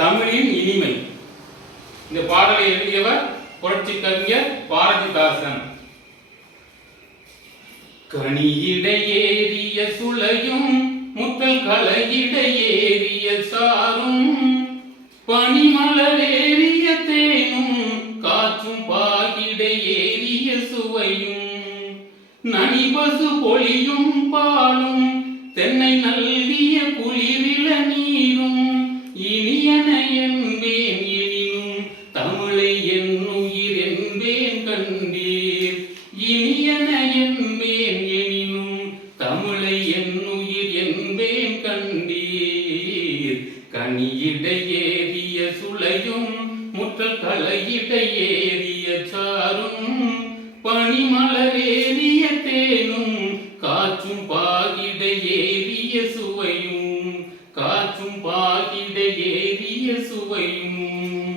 தமிழின் இனிமை. இந்த பாடலை எழுதியவர் புரட்சி கவிஞர் பாரதிதாசன். கனியிடையேறிய சுளையும் முத்தல் கலையிடையேறிய சாரும் பனிமலரேறிய தேனும் காற்றும் பாகிடையேறிய சுவையும் நனிபசு பொழியும் பாலும் தென்னை நல்கிய குளிரில நீரும் இனியன என்பேன் எனினும் தமிழை என்னுயிர் என்பேன் கண்டீர். இனியன என்பேன் எனினும் தமிழை என்னுயிர் என்பேன் கண்டீர். கனியிடையேறிய சுளையும் முற்றல் கலையிடையேறிய சாரும் பனிமலரேறிய தேனும் காற்றும் பாகிடையேறிய சுவையும் காற்றும் பாகிடையேறிய சுவையும்